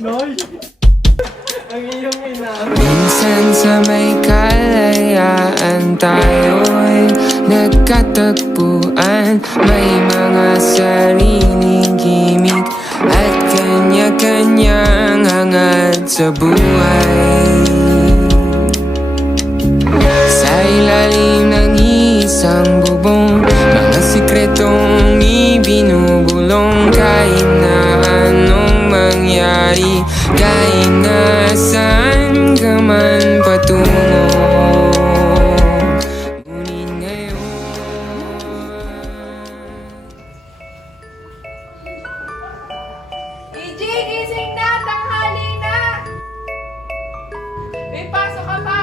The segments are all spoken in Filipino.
Noy! Ang iyong ina. Minsan sa may kalayaan tayo'y nagkatagpuan. May mga sariling gimik at kanya-kanyang hangad sa buhay. Sa ilalim ng isang bubong, mga sikretong ibinubulong. Kahit na anong mangyari, kahit na saan ka man patungo, ngunit ngayon EJ, gising na! Tanghali na! May pasok ka pa!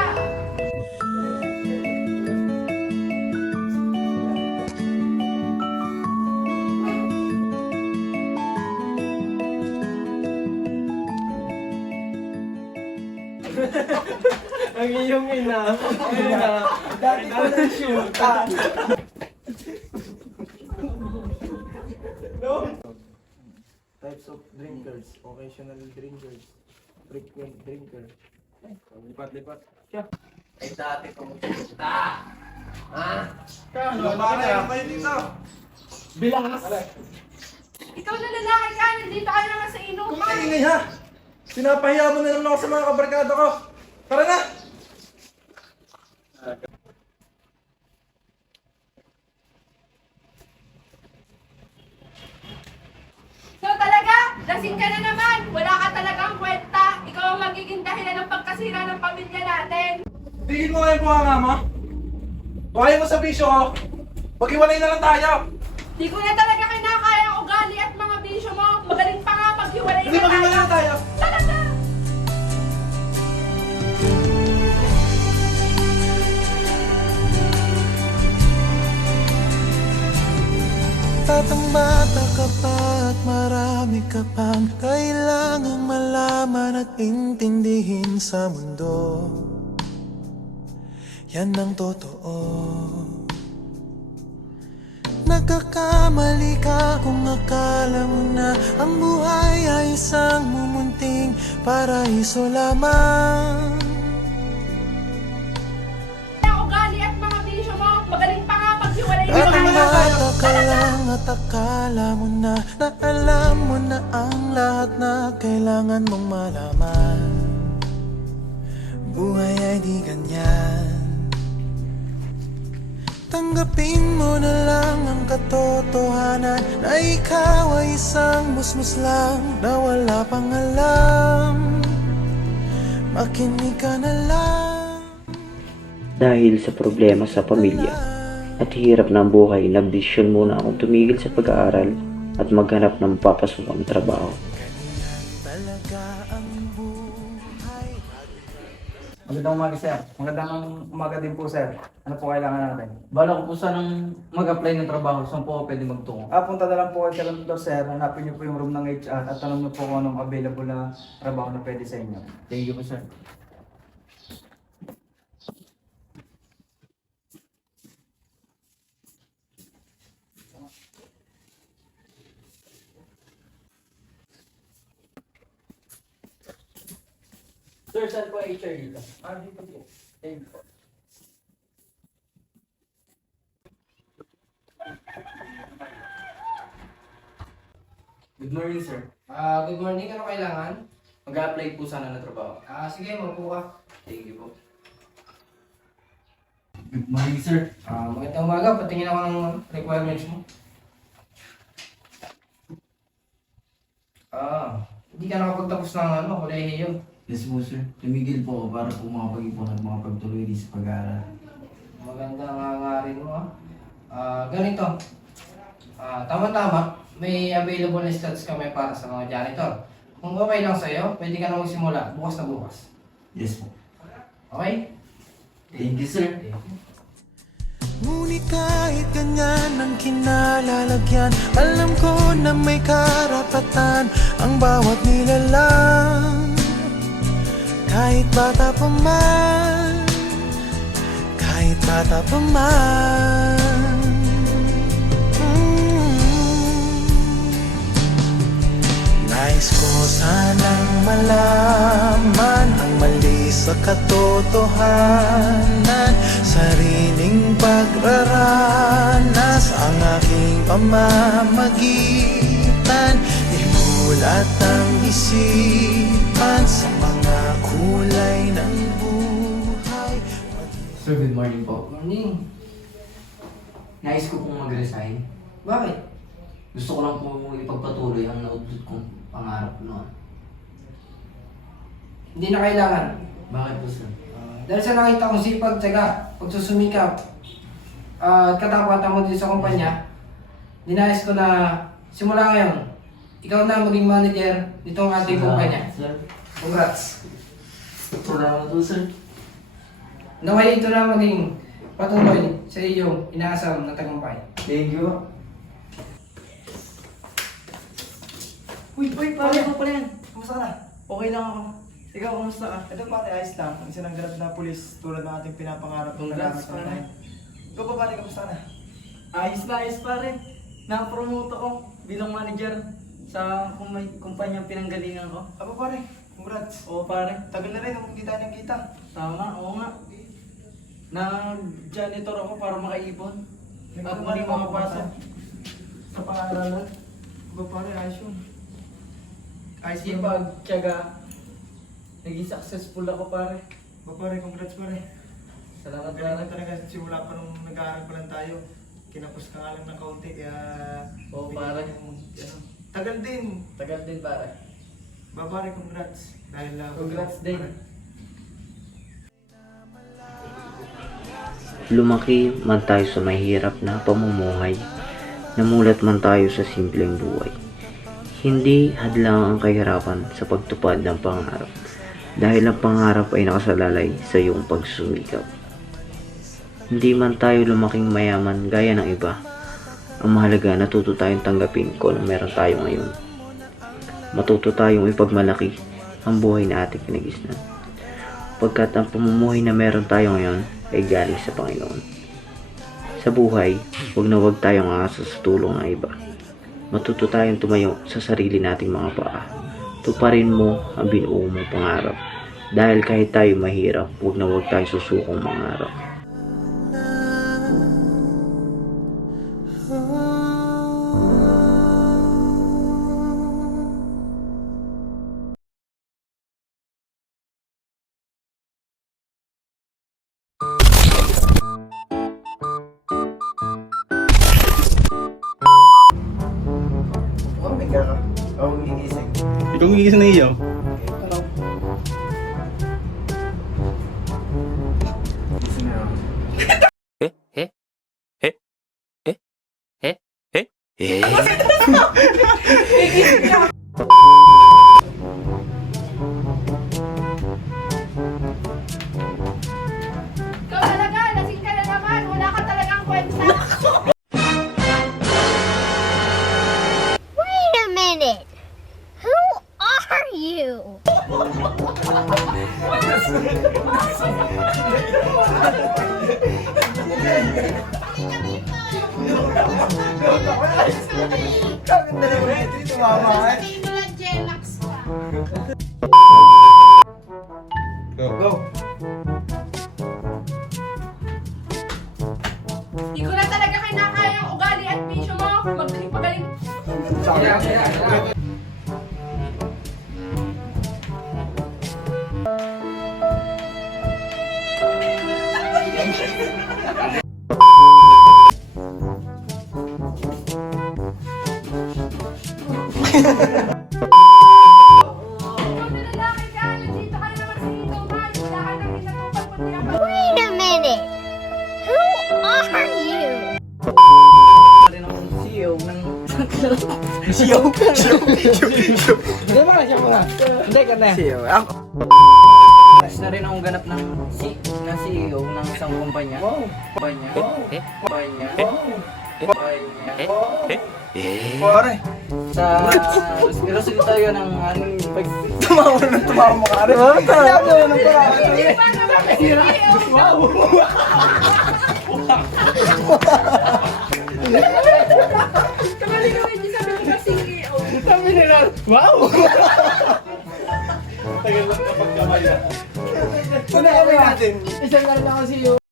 Ang iyong ina. Dati ko na shoot. Types of drinkers. Occasional drinkers. Frequent drinker. Lipat-lipat. Siya. Ay dati pumunta. Ha? Lumabas kayo dito. Bilangas. Ikaw na lalaki ka! Nandito ka naman sa inuman! Kumaingay ha! Pinapahiya mo na naman ako sa mga kabarkada ko. Tara na! So talaga, lasing ka na naman! Wala ka talagang kwenta! Ikaw ang magiging dahilan ng pagkasira ng pamilya natin! Tigil mo nga yung buhanga mo. Buhay mo sa bisyo ko. Maghiwalay na lang tayo. Di ko na talaga kinakaya ang ugali at mga bisyo mo! Magaling pa nga paghiwalay Hindi, na maghiwalay na tayo. Talaga! Batang bata ka pa at marami ka pang kailangang malaman at intindihin sa mundo. Yan ang totoo. Nagkakamali ka kung akala mo na ang buhay ay isang mumunting paraiso lamang. Ang ugali at mga bisyo mo! Magaling pa nga paghiwalay na Batang tayo! bata ka lang at akala mo na alam mo na ang lahat na kailangan mong malaman. Buhay ay di ganyan. Tanggapin mo na lang ang katotohanan na ikaw ay isang musmus lang na wala pang alam. Makinig ka na lang. Dahil sa problema sa pamilya at hirap ng buhay, nagdesisyon muna akong tumigil sa pag-aaral at maghanap ng papasukang trabaho. Talaga ang buhay. Magandang umaga sir. Magandang umaga din po sir. Ano po kailangan natin? Bala ko po sanang mag-apply ng trabaho. Saan po ako pwede magtungo? Punta na lang po kayo sa Landor sir. Hanapin niyo po yung room ng HR at tanong niyo po kung anong available na trabaho na pwede sa inyo. Thank you po, sir. Sir, saan po HR dito? Dito po. Thank you po. Good morning sir. Good morning. Ano kailangan? Mag-apply po sana ng trabaho. Sige, maupo ka. Thank you po. Good morning, sir. Magandang umaga. Patingin ako ng requirements mo. Hindi ka nakapagtapos ng kolehiyo. Yes po sir, tumigil po ako para po makapag-ipon at makapagtuloy din sa pag-aaral. Maganda nga rin mo, ganito. Tama-tama, may available na slots kami para sa mga janitor. Kung okay lang sa'yo, pwede ka na magsimula bukas na bukas. Yes po. Okay? Thank you sir. Ngunit kahit ganyan ang kinalalagyan, alam ko na may karapatan ang bawat nilalang. Kahit bata pa man, kahit bata pa man. Nais Nais ko sanang malaman ang mali sa katotohanan, sariling pagraranas ang aking pamamagitan. Imulat ang isipan sa mga kulay ng buhay. Sir, good morning po. Morning. Nais ko pong mag-resign. Bakit? Gusto ko lang po ipagpatuloy ang naudot kong pangarap noon. Hindi na kailangan. Bakit po, sir? Dahil sa nakita kong sipag, tsaga, pagsusumikap, at katapatan mo din sa kumpanya, dinais ko na simula ngayon, ikaw na maging manager nitong ating kumpanya. Sir, Congrats! salamat po, sir. Naway ito na maging patuloy sa iyong inaasam na tagumpay. Thank you. Uy, pare mo pala yan. Kamusta ka na? Okay lang ako. Ikaw, kamusta ka? Ito pare, ayos lang. Ang isang ganap na pulis tulad ng ating pinapangarap ng Congrats, nalaman pare. tayo. Ikaw pa pare, kamusta ka na? Ayos pare. Na-promote ako bilang manager sa kumpanyang pinanggalingan ko. Aba pare, congrats. Oo pare, Tagal na rin ang kita ng kita. tama, oo nga. Nag-janitor ako para makaipon. At Nagkaroon mali ka ng makapasok sa pang-aaralan. Aba pare, ayos yun. Ayos yun. Sipag, tiyaga. Naging successful ako pare. Aba pare, congrats pare. Salamat Galing pare. na talaga simula pa nung nag-aaral pa lang tayo. Kinapos ka nga lang ng kaunti, kaya... Oo, bigyan pare. yung- ano. Tagal din. Tagal din pare. Aba pare, congrats. Dahil Congrats din. Lumaki man tayo sa mahirap na pamumuhay, namulat man tayo sa simpleng buhay. Hindi hadlang ang kahirapan sa pagtupad ng pangarap, dahil ang pangarap ay nakasalalay sa iyong pagsumikap. Hindi man tayo lumaking mayaman gaya ng iba, ang mahalaga natuto tayong tanggapin kung ano meron tayo ngayon. Matuto tayong ipagmalaki ang buhay na ating kinagisnan, pagkat ang pamumuhay na meron tayo ngayon ay galing sa Panginoon. Sa buhay, huwag tayong aasa sa tulong ng iba. Matuto tayong tumayo sa sarili nating mga paa. Tuparin mo ang binuo mong pangarap. Dahil kahit tayo mahirap, huwag tayong susukong mangarap. Oh, may ka. Ako gigising. Ikaw gigising na iyo? Gising na ako. Ikaw talaga, lasing ka na naman. Wala ka talagang kwenta. Wait a minute. Who are you? Kaganda naman ito, tumama eh. Go. Hindi ko na talaga kinakaya ang ugali at bisyo mo. Magaling-pagaling. Ikaw na lalaki ka. Nandito ka na naman sa ikaw, man. Wala ka nang inatupag kundi ang Wait a minute. Who are you? Rin akong CEO ng... Hindi ba na siya mga? Hindi ka na. Tapos na rin akong ganap ng CEO ng isang kumpanya. Kumpanya. Pare, Sa resulta yun ng aming tumawa na ng tumawa mo ka rin. Tumawa na ng tumawa. Hindi pa naman kasi Kamali ka, hindi sabi ko na CEO. general! Wow! Tagal lang kapag kamay na. Una kami natin. Isang lang ako CEO.